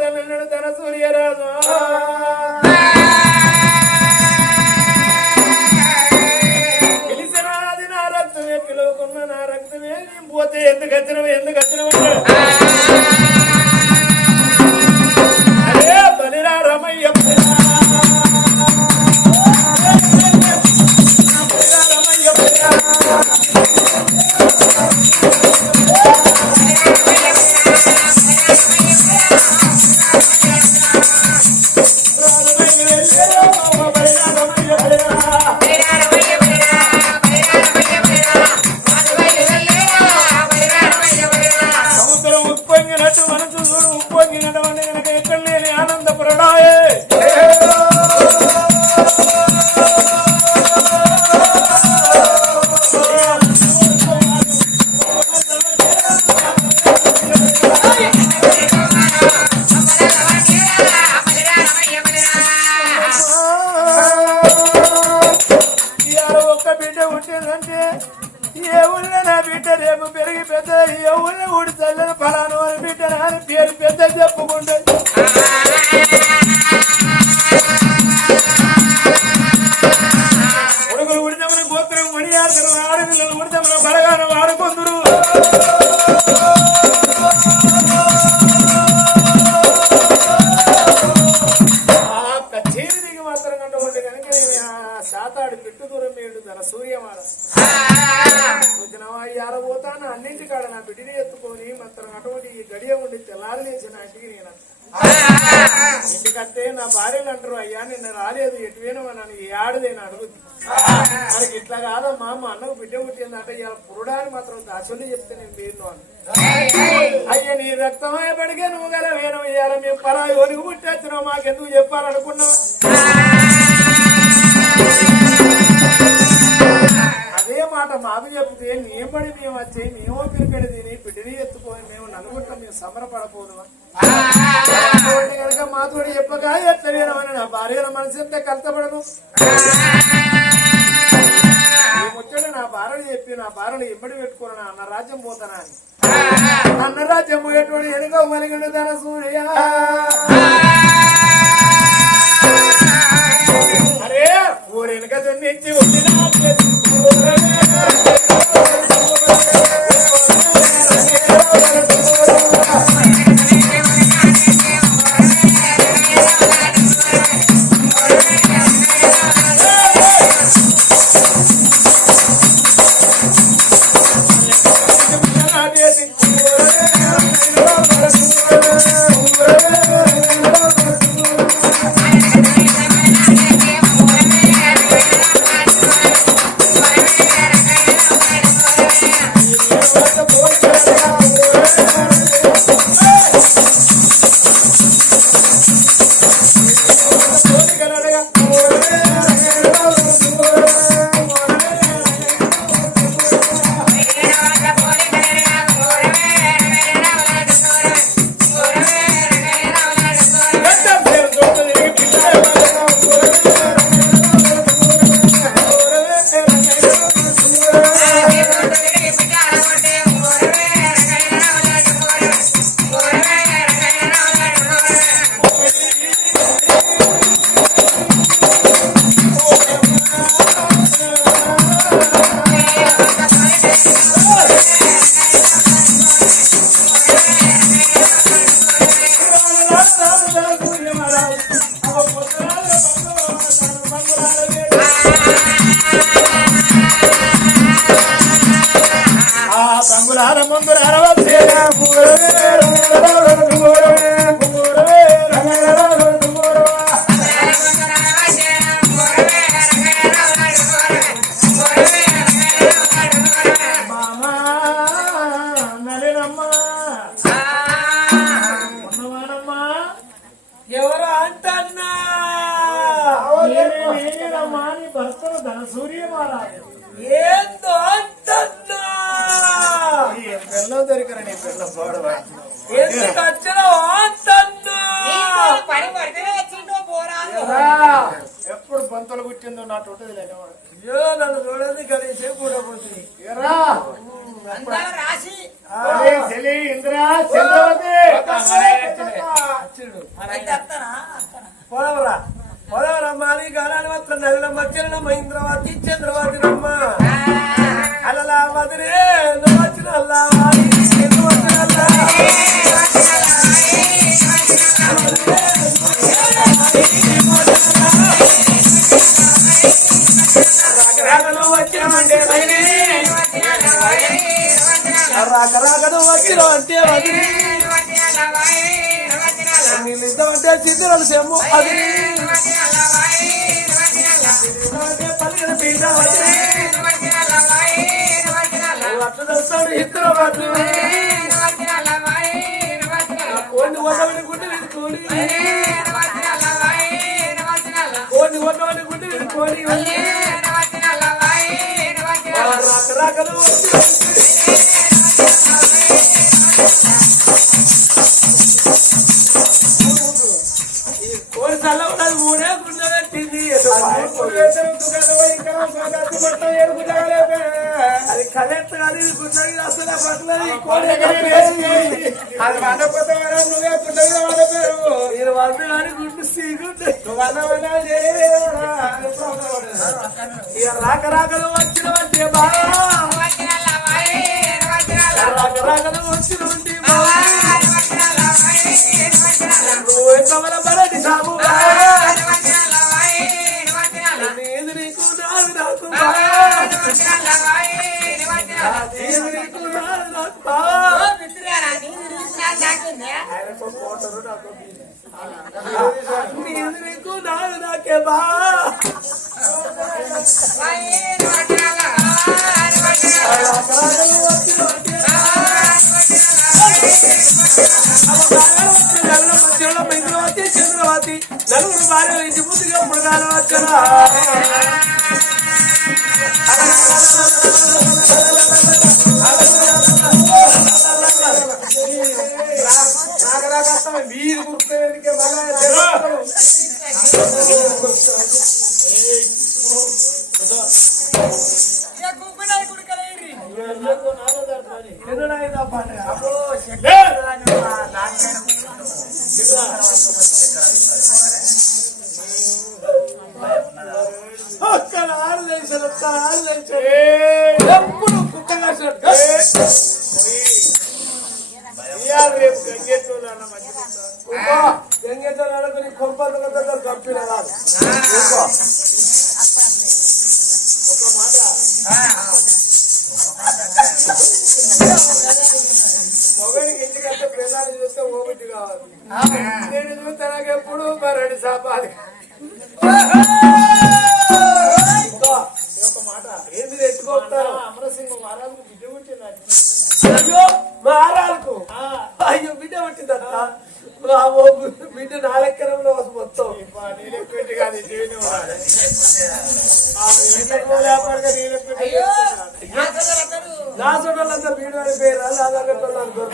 పోదనన్నాడు తన సూర్యరాజు. పిలిచినాది నా రక్తమే పిలువకున్న నా రక్తమే. నేను పోతే ఎందుకు వచ్చినవు ఎందుకు వచ్చినవు ప్రణాయే. మాత్రం కంటే ఒకటి కనుక నేను ఆ శాతాడు పెట్టు దూరం వేయండు తన సూర్యమాల వచ్చినవా యార పోతాను అన్నింటి కాడ నా బిడ్డని ఎత్తుకొని మాత్రం అటువంటి ఈ గడియ ఉండి తెల్లారి లేచిన ఇంటికి నేను ఇంటికత్తే నా భార్యలు అంటారు అయ్యా నిన్న రాలేదు ఎటువేనో నన్ను ఈ ఆడదేని అడుగుద్ది మనకి ఇట్లా కాదమ్మా మా అన్నకు బిడ్డ పుట్టిందంటే ఇలా పురుడాన్ని మాత్రం దాచుని చెప్తే నేను మీరు అని అయ్యా నీ రక్తమయ్య పడిగే నువ్వు గల వేరం ఇయ్యాల మేము పరాయి పుట్టేస్తున్నావు మాకెందుకు చెప్పాలనుకున్నావు అదే మాట మాకు చెప్తే నేను పడి మేము వచ్చి మేము పిరిపెడి తిని బిడ్డని ఎత్తుకొని మేము నలుగుట్ల మేము సంబరపడపోదు కనుక మాతో చెప్పగా ఎట్లా అని నా భార్యల మనసు ఎంత కలతపడను ఇమ్మడి పెట్టుకున్నా అన్న రాజ్యం పోతానా అని. అన్న రాజ్యం పోయేటోడు ఎనుక మలిగడు తన సూర్య అరే ఊరు వెనుక దున్నించి వచ్చిన పిల్లలు దొరికరు నీ పిల్ల పోడవా రాక రాకను వచ్చిన అంటే అది అంటే చిత్రాలు సెమ్ము. అది కొన్ని కొట్టమనుకుంటే ఇది కోడి కొన్ని కొట్టమనుకుంటే ఇది కోడి అది కరెక్ట్ కానీ గుడ్లకి అసలు పట్ల అది మన చంద్రవతి నలుగురు భార్యలు ఇంటి ముందుగా పుడగాలు వచ్చారా. ఎంగేజర్ నడుకుని కొంపల దగ్గర చూస్తే ఓబిటి కావాలి. నేను చూస్తే నాకు ఎప్పుడు మరడి సాపాలి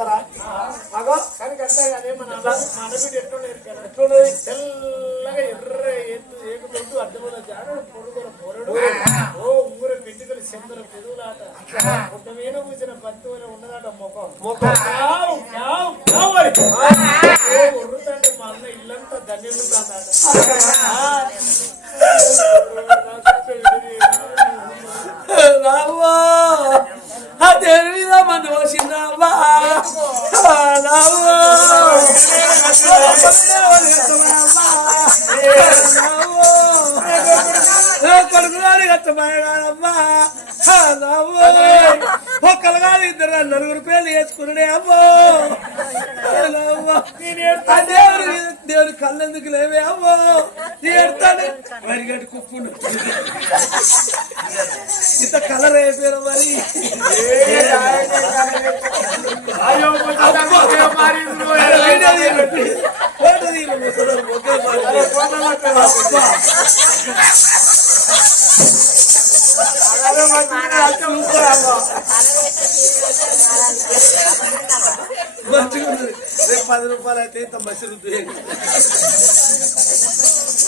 parar వరిగడ్డ కుప్పును. ఇంత కలర్ అయిపోయారు మరి. మంచిగా రేపు పది రూపాయలు అయితే ఇంత మసి రుద్దు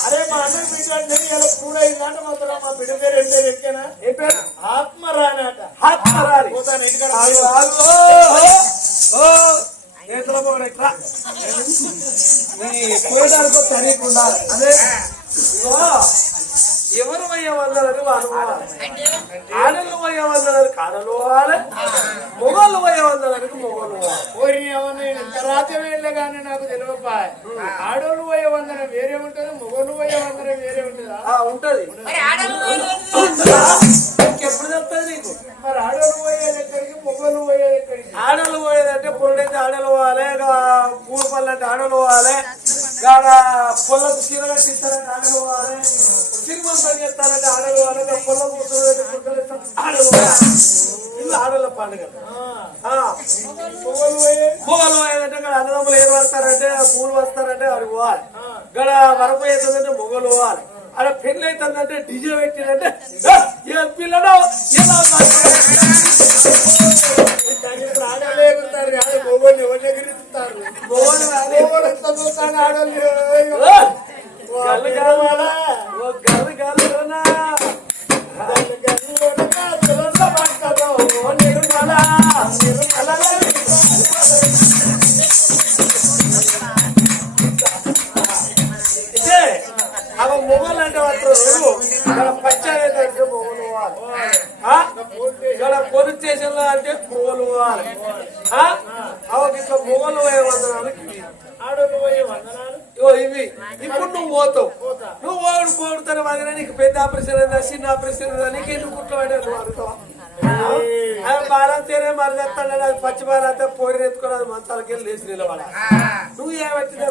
అరే మా అన్న బిడ్డ అంటే ఇలా కూడా ఇలాంటి మాత్రం మా బిడ్డ పేరు ఏం పేరు ఎక్కేనా ఏ పేరు ఆత్మరానట హాత్మరారి పోతాను ఇంటికాడ ఆగు ఆగు ఓ చేతుల మొగడు ఎట్లా నీ పోయడానికి తెలియకుండా అదే ఇదిగో, ఎవరు పోవాలి ఆడలు పోయేవన్నారని కాడలు పోవాలి మొగోళ్ళు పోయేవన్నారని మొగోళ్ళు రాత్రి వెళ్ళే కానీ నాకు తెలియపా. ఆడోళ్ళు పోయే వందన వేరే ఉంటది? మొగోళ్ళు పోయే వందన వేరే ఉంటుందా? ఆ, ఉంటది. మరి ఆడలు ఇంకెప్పుడు చెప్తుంది నీకు? మరి ఆడోళ్ళు పోయేది ఎక్కడికి మొగోళ్ళు పోయేది ఎక్కడికి ఆడలు పోయేదంటే పుల్లడైతే ఆడలు పోవాలి పూల పళ్ళు అంటే ఆడలు పోవాలి గాడ పొల్లకు చీర కట్టిస్తారంటే ఆడలు పోవాలి. సినిమా పని చేస్తారంటే ఆడలు పోవాలి గా పొల్ల కూర్చోబెట్టి గుడ్డలు ఇస్తారు, ఆడలు ఇది ఆడల పండుగ. పూలు పోయేదంటే ఇక్కడ అన్నదమ్ములు ఏం వస్తారంటే పూలు వస్తారంటే అది పోవాలి. ఇక్కడ వరపు అవుతుందంటే మొగలు పోవాలి. అక్కడ పెళ్ళి అవుతుందంటే డిజే పెట్టిందంటే ఏ పిల్లడో ఎలా ఆడోళ్ళు ఎగురుతారు కాదు. మొగోళ్ళు ఎవరు ఎగురుతారు మొగోళ్ళు ఆడోళ్ళు ఓ గల్లు అమ్మవాడా. గల్లు ఓ బాలంతే పోయి ఎత్తుకొని మంచాలకి వెళ్ళి లేచి నిలబడ నువ్వు ఏమొచ్చిందా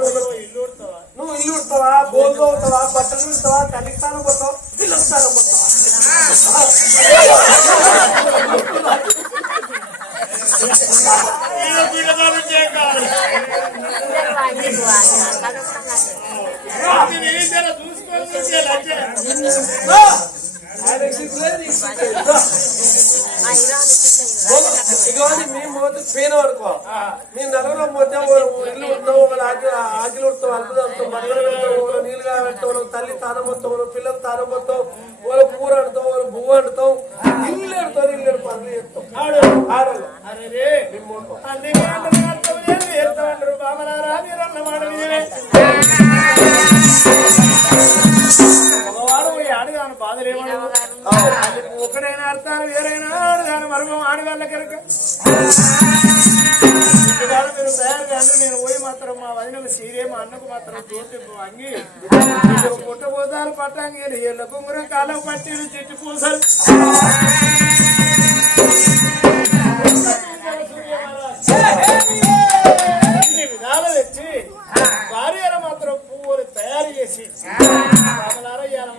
మర్మం ఆడవాళ్ళ కనుక ఇంటికాడ మీరు తయారు కానీ నేను పోయి మాత్రం మా వదినకు సీరే మా అన్నకు మాత్రం తోటి అంగి పుట్టబోతారు పట్టంగి ఏళ్ళ కుంగురం కాలం పట్టిలు చెట్టు పూసలు ఇన్ని విధాలు తెచ్చి భార్యల మాత్రం పువ్వులు తయారు చేసి.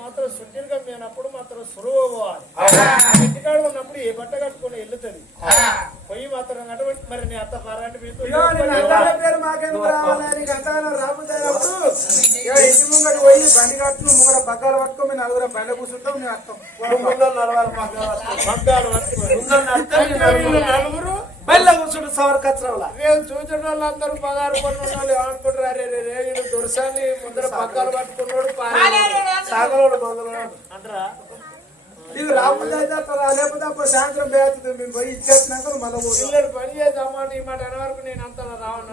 మాత్రం సుట్టిగా పోయినప్పుడు మాత్రం సులువు పోవాలి ఇంటికాడ ఉన్నప్పుడు ఏ బట్ట కట్టుకొని వెళ్తుంది పొయ్యి మాత్రం అటువంటి మరి నీ అత్త పారంటే మీతో పేరు మాకెందుకు రావాలని రాబోతున్నప్పుడు ఇక ఇంటి ముంగడి పోయి బండి కట్టు ముగ్గురు పగ్గాలు పట్టుకొని నలుగురు బండి కూర్చుంటాం వీళ్ళు నడుము. నలుగురు బయట కూర్చుంటే సవర్ కచ్చరంలా నేను చూసిన వాళ్ళందరూ పగారు పడిన వాళ్ళు ఏమనుకుంటారు రే దొరసాన్ని ముందర పగ్గాలు పట్టుకున్నాడు సాగలోడు మందులో అంటారా? ఇది రాకుండా అయితే లేకపోతే అప్పుడు సాయంత్రం పేరుతుంది మేము పోయి ఇచ్చేసినాక మళ్ళీ పోతాం. పిల్లలు పని చేద్దామా ఈ మాట అనే వరకు నేను అంతా రావను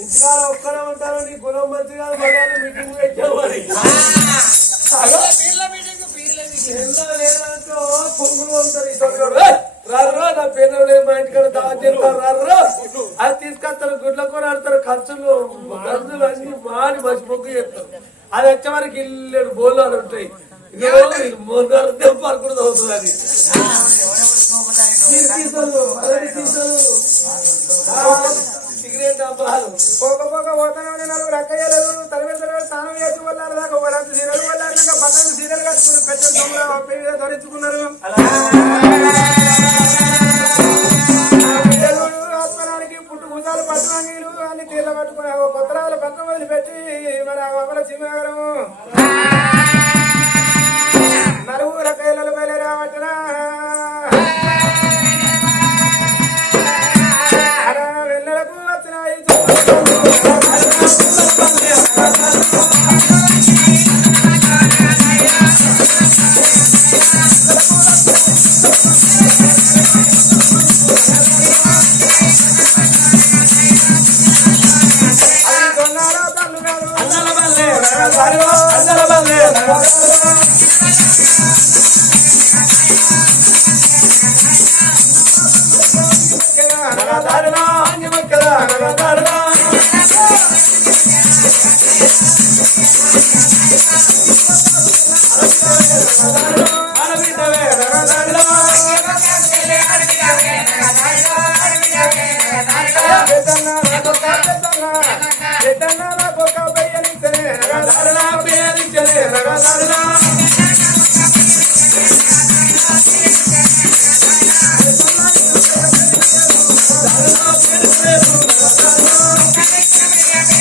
ఇక ఒక్కడే ఉంటాను నీ గుణం మంచి కాదు మళ్ళీ మీటింగ్ పెట్టావు మరి. పీర్ల మీటింగ్ పీర్ల మీటింగ్. లేదంటూ పొంగులు ఉంటారు ఈ తోటలో. ఏయ్! రారు నా పిల్లలు మా ఇంటికాడ దావత్ చేస్తారు రారు అది తీసుకొస్తారు గుడ్ల కూర ఆడతారు ఖర్చులు గంజులు అన్ని మాని మంచి మొగ్గు చేస్తారు. అది వచ్చే వరకు ఇల్లు బోళ్ళు అని ఉంటాయి. దెబ్బలు కూడా అవుతుంది అది. సిగరెట్ డబ్బాలు పోక పోక పోతానే నలుగురు అక్కయ్యలేదు తలవేలు తలవేలు స్నానం చేసి దాకా కట్టుకుని పెద్ద పెళ్ళి Thank you.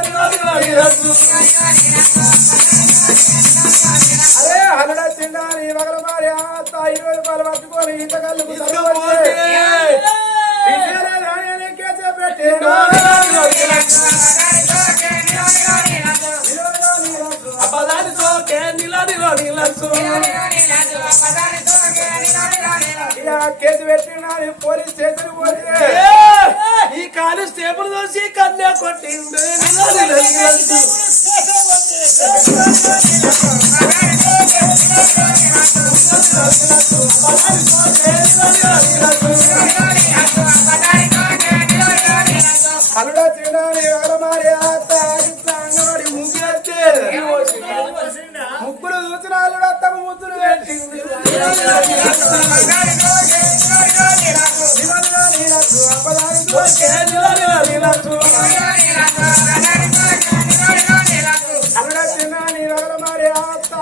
నిల నీలంచు అరే హలడ తిండాలి మగల భార్య ఇరవై రూపాయలు పట్టుకొని ఇంత కళ్ళు అపదాని సోకే నిల నిల నీలంచు కేసు పెట్టినాడు పోలీస్ స్టేషన్ పోతే. ఈ కాలు స్టేబుల్ దోసి కన్యా కొట్టిండు. నిల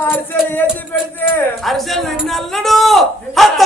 అరిసెలు ఏసి పెడితే అరిసెలు నిన్నల్లుడు అత్తకు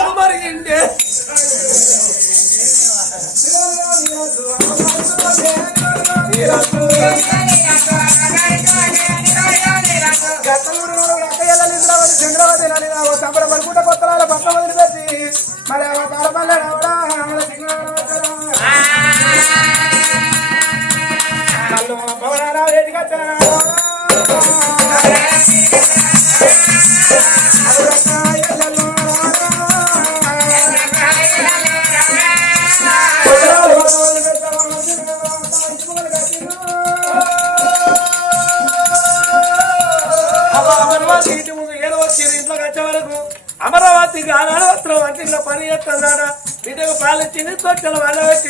ఆనాడవస్త్రం వంటిలో పని చేస్తున్నాడా బిడ్డకు పాలిచ్చింది తొట్టెలు వాళ్ళ వచ్చి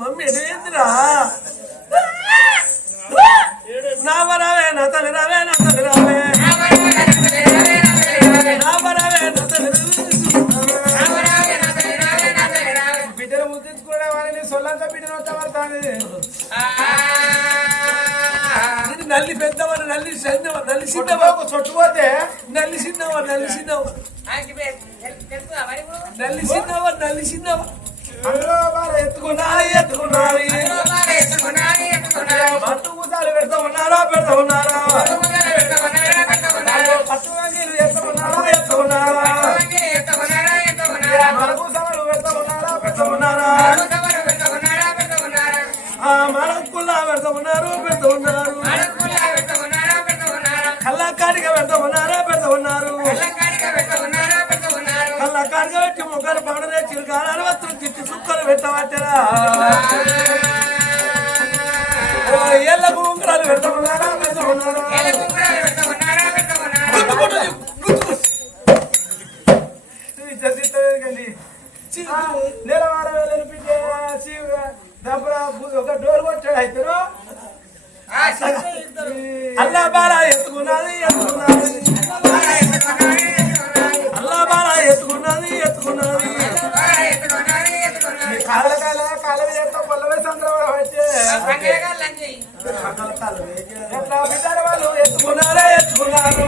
మమ్మీ ఎదేందిరా నామరావే నా తల్లి రావే నా తల్లి రావే నామరావే నా తల్లి బిడ్డలు ముద్దించుకునే వాళ్ళని సొల్లంతా బిడ్డను వస్తామని ఇది నల్లి పెద్దవాడు నల్లి చిన్నవ నల్లి చిన్నవ చుట్టుపోతే నల్లి చిన్నవ నల్లి చిన్నవ నల్లి చిన్నవ నల్లి చిన్నవ ఆ మడకుల్లా పెడతా ఉన్నారు పెడతా ఉన్నారు కళ్ళకాడిగా పెడతా ఉన్నారా పెడతా ఉన్నారు కళ్ళకాడిగా పెట్టి ముగ్గురు పడనే చిరుకాలు అరవత్తులు తిట్టి సుక్కలు పెట్టవట్టరా ఎల్ల ఉంగరాలు పెడతా ఉన్నారా పెడతా ఉన్నారా ఇద్దరు? అల్లా బాలా ఎత్తుకున్నది ఎత్తుకున్నది. అల్లా బాలా ఎత్తుకున్నది ఎత్తుకున్నది. కాళ్ళ కాళ్ళ పొల్లవే వచ్చే ఎట్లా వాళ్ళు? ఎత్తుకున్నారే ఎత్తుకున్నారు?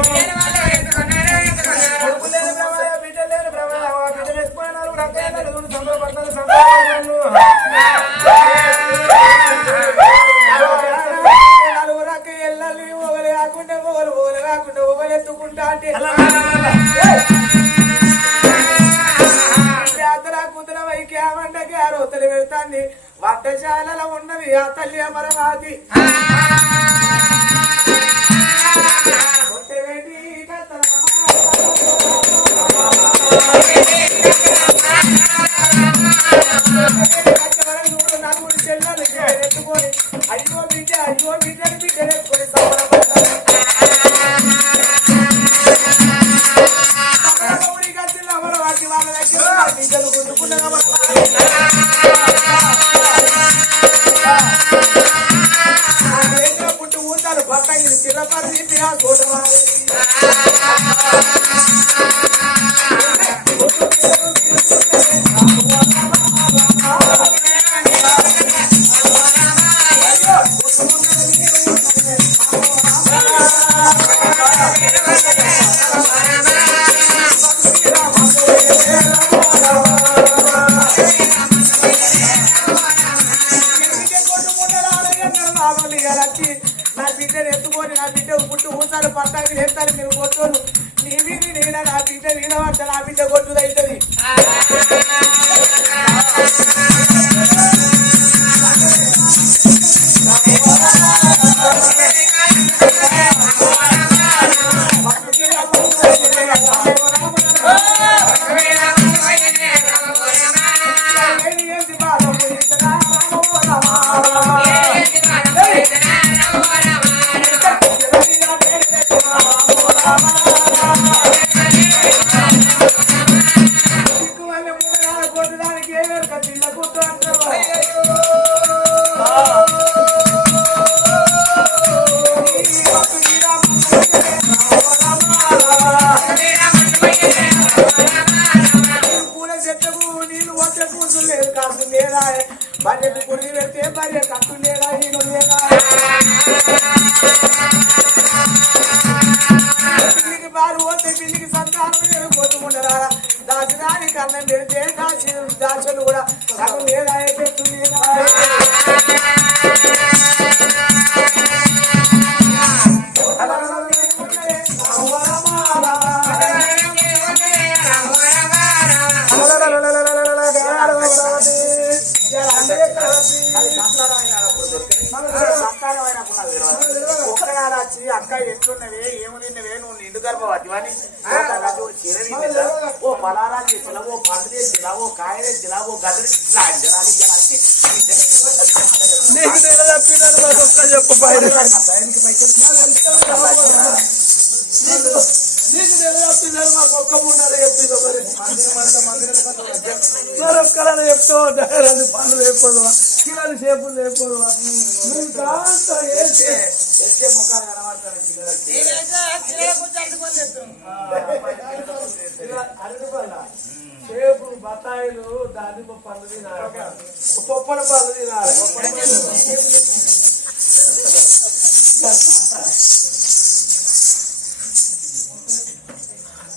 బిడ్డ అయ్యో బిడ్డను నా బిడ్డ పుట్టు ఊసారు పట్టాకి చేస్తారు మీరు కొట్టోరు నీవి వీధి నా బిడ్డ వీడవంట నా బిడ్డ కొట్టుదైతుంది. భార్యకు పురిగి పెడితే భార్య కట్టు లేదా నీళ్ళు లేదా పిల్లికి బారు పోతే పిల్లికి సంతానం లేదు కొట్టుకుంటారా దాచిదాని కన్నం పెడితే దాచి దాచలు కూడా సగం లేదా పెట్టు లేదా గర్భవతి అని చీర తీసేదా? ఓ పలారాలు చేసినా ఓ పండు చేసినా ఓ కాయ తెచ్చినా ఓ గదిరి లాంజనాలు జలాసి నీకు నేను తప్పినాను మాకు ఒక్క చెప్పు పైన నీకు నేను తప్పినాను మాకు ఒక్క మూడాలు చెప్పిందో మరి మరి ఒక్కలని చెప్తూ ఉంటారు పనులు లేకపోదువా కిలోలు సేపులు లేకపోదువా నువ్వు కాంత వేస్తే ఎత్తే ముఖాలు కనబడతారు సేపు బత్తాయిలు దానిమ్మ పండు తినాలి. పొప్పల పండు తినాలి.